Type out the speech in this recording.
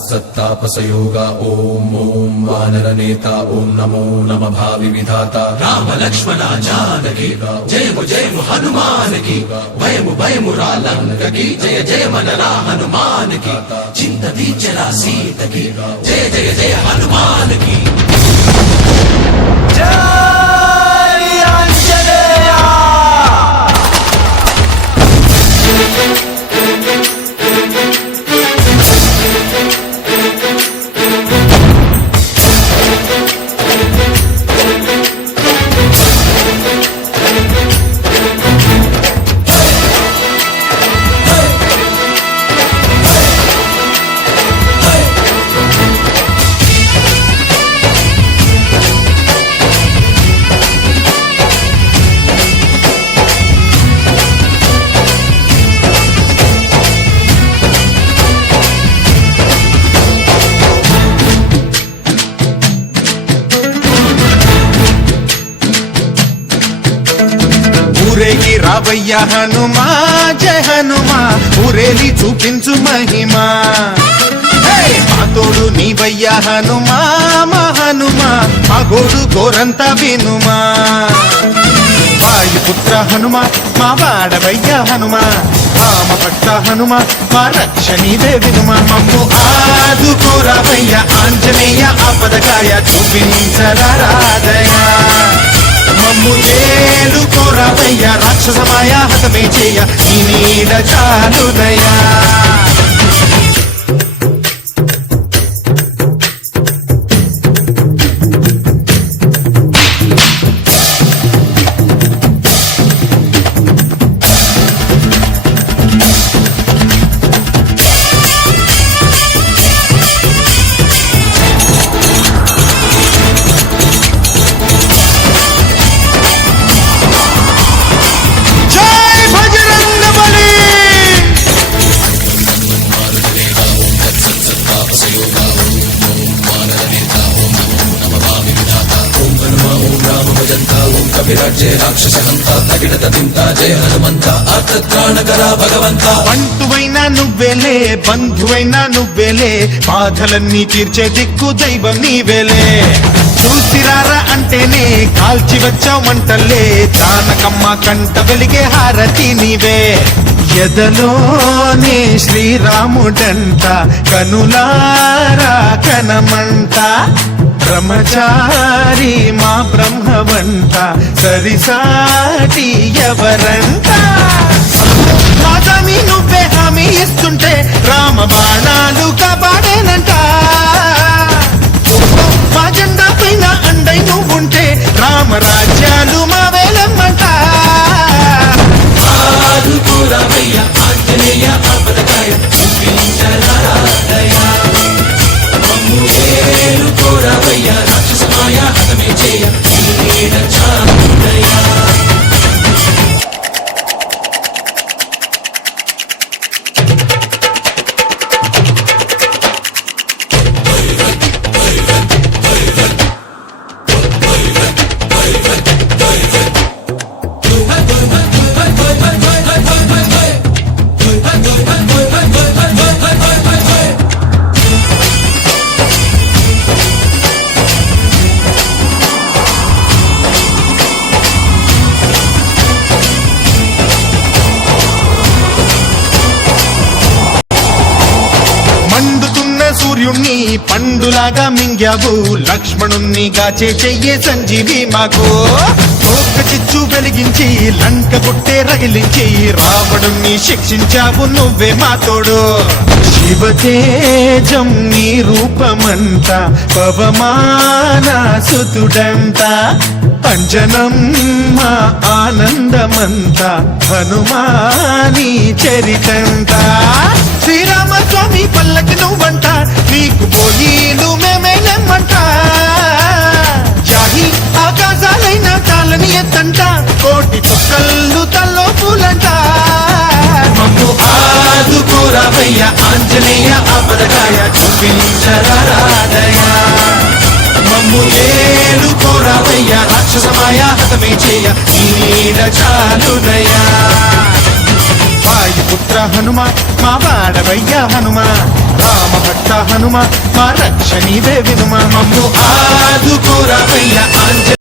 सत्तापसयोगा ओम ओम वानरनेता ओम नमो नमः भावि विधाता राम लक्ष्मण जानकी जय हनुमान की भयमु रालंक की जय जय मनरा हनुमान की चिंत दीचरा सीत की जय जय हनुमान की ఊరేగి రావయ్య హనుమా జయ హనుమా ఊరేలి చూపించు మహిమా మా తోడు నీవయ్య హనుమా మా హనుమా మా గోడు గోరంత వినుమా వాయుపుత్ర హనుమా మా వాడవయ్య హనుమా రామ భక్త హనుమా మా రక్షణీదే వినుమా మమ్ము ఆదుకోరావయ్య ఆంజనేయ ఆపదకాయ చూపించరాదయ మమ్ము ఏలుకోరావయ్య రాక్షసమాయ హతమే చేయ ఈ నీడ చాలుదయా जय राक्षस हंता तगिड़त तिंता जय हनुमंत आर्तत्राणकरा भगवंत బంటువైనా నువ్వేలే బంధువైనా నువ్వేలే బాధలన్నీ తీర్చే దిక్కు దైవం నీవేలే చూసిరారా అంటేనే కాల్చి వచ్చావు మంటల్లే జానకమ్మ కంట వెలిగే హారతి నీవే ఎదలోనే శ్రీరాముడంట కనులారా కనమంట బ్రహ్మచారి మా బ్రహ్మవంట సరిసాటి ఎవరంట మాదామి నువ్వే హామీ ఇస్తుంటే రామ బాణాలు కాపాడేనంట మా జెండా పైన అండై నువ్వుంటే రామరాజ్యాలు మా వేలమ్మంట ఆంజనేయ ఆపదకాయ చూపించరాదయ కోరవయ్య రాక్షసమాయ హతమే చేయ నీడ చాలుదయా సూర్యుణ్ణి పండులాగా మింగావు లక్ష్మణుణ్ణి గాచే చెయ్యే సంజీవి మాకు తోక చిచ్చు వెలిగించి లంక గుట్టే రగిలించి రావణుణ్ణి శిక్షించావు నువ్వే మాతోడు శివతేజం నీ రూపమంట పవమాన సుతుడంట అంజనం మా ఆనందమంత హనుమాని చరితంట శ్రీరామస్వామి పల్లకి నువ్వంట నీకు పోయిలు మేమేలమ్మంట జాహి ఆకాశాలైన చాలని ఎత్తంట కోటి చుక్కళ్ళు తల్లో పూలంట మమ్ము ఆదుకోరావయ్య ఆంజనేయ ఆపదకాయ చూపించరాదయ మమ్ము ఏలుకోరావయ్య రాక్షసమాయ హతమే చేయ ఈ నీడ చాలుదయా వాయుపుత్ర హనుమ మా వాడవయ్య హనుమ రామ భక్త హనుమ మా రక్ష నీవే వినుమ మమ్ము ఆదుకోరవయ్య